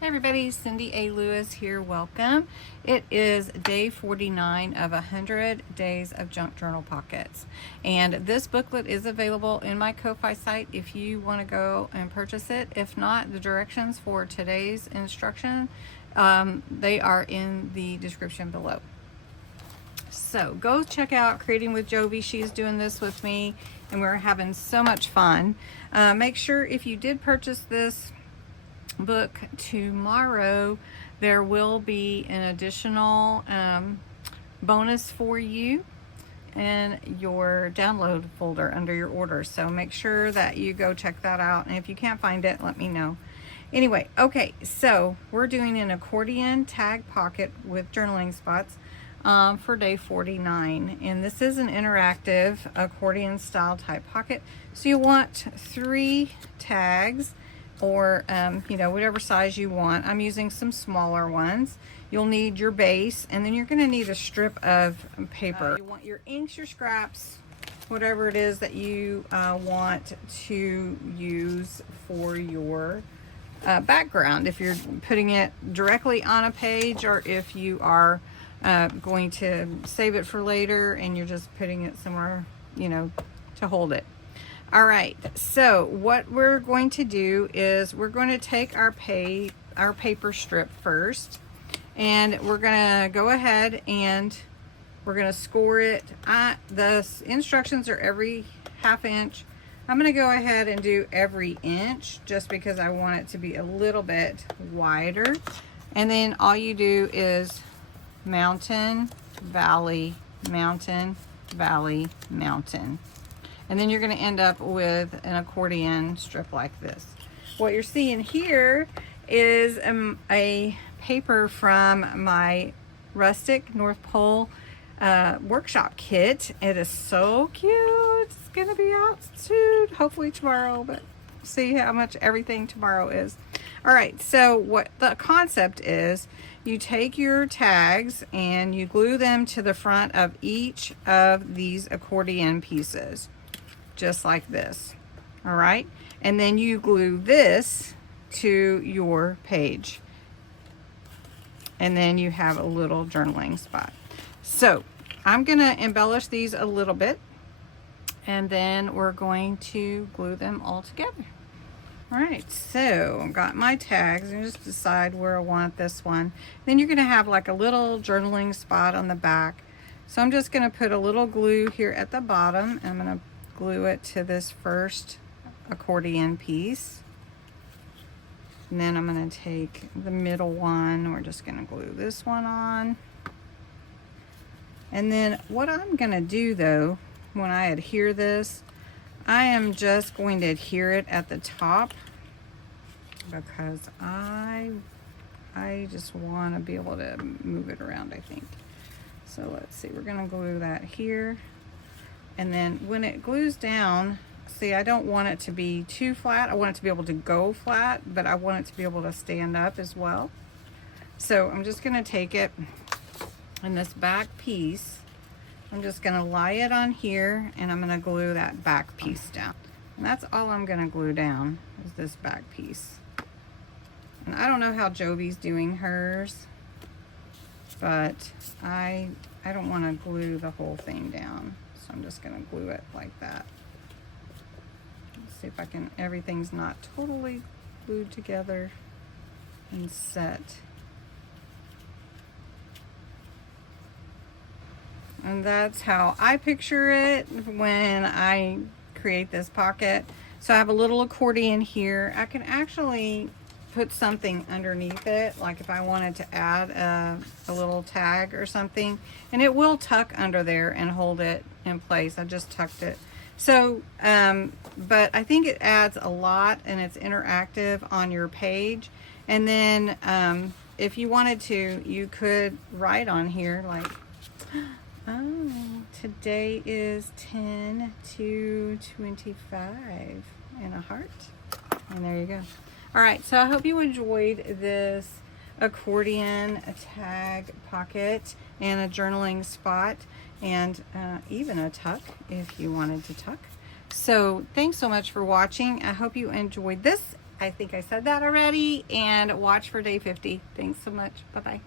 Hey everybody, Cindy A. Lewis here. Welcome. It is day 49 of 100 Days of Junk Journal Pockets. And this booklet is available in my Ko-Fi site if you want to go and purchase it. If not, the directions for today's instruction, they are in the description below. So go check out Creating with Jovi. She's doing this with me and we're having so much fun. Make sure if you did purchase this book tomorrow, there will be an additional bonus for you in your download folder under your order. So make sure that you go check that out. And if you can't find it, let me know. Anyway, okay, so we're doing an accordion tag pocket with journaling spots for day 49. And this is an interactive accordion style type pocket. So you want 3 tags, or whatever size you want. I'm using some smaller ones. You'll need your base, and then you're going to need a strip of paper. You want your inks, your scraps, whatever it is that you want to use for your background. If you're putting it directly on a page, or if you are going to save it for later and you're just putting it somewhere, to hold it. All right, so what we're going to do is we're going to take our paper strip first, and we're going to go ahead and we're going to score it. The instructions are every ½ inch. I'm going to go ahead and do every inch just because I want it to be a little bit wider. And then all you do is mountain, valley, mountain, valley, mountain. And then you're going to end up with an accordion strip like this. What you're seeing here is a paper from my Rustic North Pole workshop kit. It is so cute. It's going to be out soon, hopefully tomorrow, but see how much everything tomorrow is. All right, so what the concept is, you take your tags and you glue them to the front of each of these accordion pieces, just like this. All right, and then you glue this to your page, and then you have a little journaling spot. So I'm gonna embellish these a little bit, and then we're going to glue them all together. All right, so I've got my tags and just decide where I want this one. Then you're gonna have like a little journaling spot on the back. So I'm just gonna put a little glue here at the bottom. I'm gonna glue it to this first accordion piece. And then I'm gonna take the middle one. We're just gonna glue this one on. And then what I'm gonna do though, when I adhere this, I am just going to adhere it at the top because I just want to be able to move it around, I think. So let's see, we're going to glue that here. And then when it glues down, see, I don't want it to be too flat. I want it to be able to go flat, but I want it to be able to stand up as well. So I'm just going to take it in this back piece. I'm just going to lie it on here, and I'm going to glue that back piece down. And that's all I'm going to glue down is this back piece. And I don't know how Jovi's doing hers, but I don't want to glue the whole thing down. So I'm just going to glue it like that. Let's see if I can, everything's not totally glued together and set. And that's how I picture it when I create this pocket. So I have a little accordion here. I can actually put something underneath it, like if I wanted to add a little tag or something, and it will tuck under there and hold it in place. I just tucked it. So, but I think it adds a lot, and it's interactive on your page. And then if you wanted to, you could write on here like, oh, today is 10/2/25 and a heart. And there you go. All right, so I hope you enjoyed this accordion tag pocket and a journaling spot, and even a tuck if you wanted to tuck. So thanks so much for watching. I hope you enjoyed this, I think I said that already, and watch for day 50. Thanks so much. Bye-bye.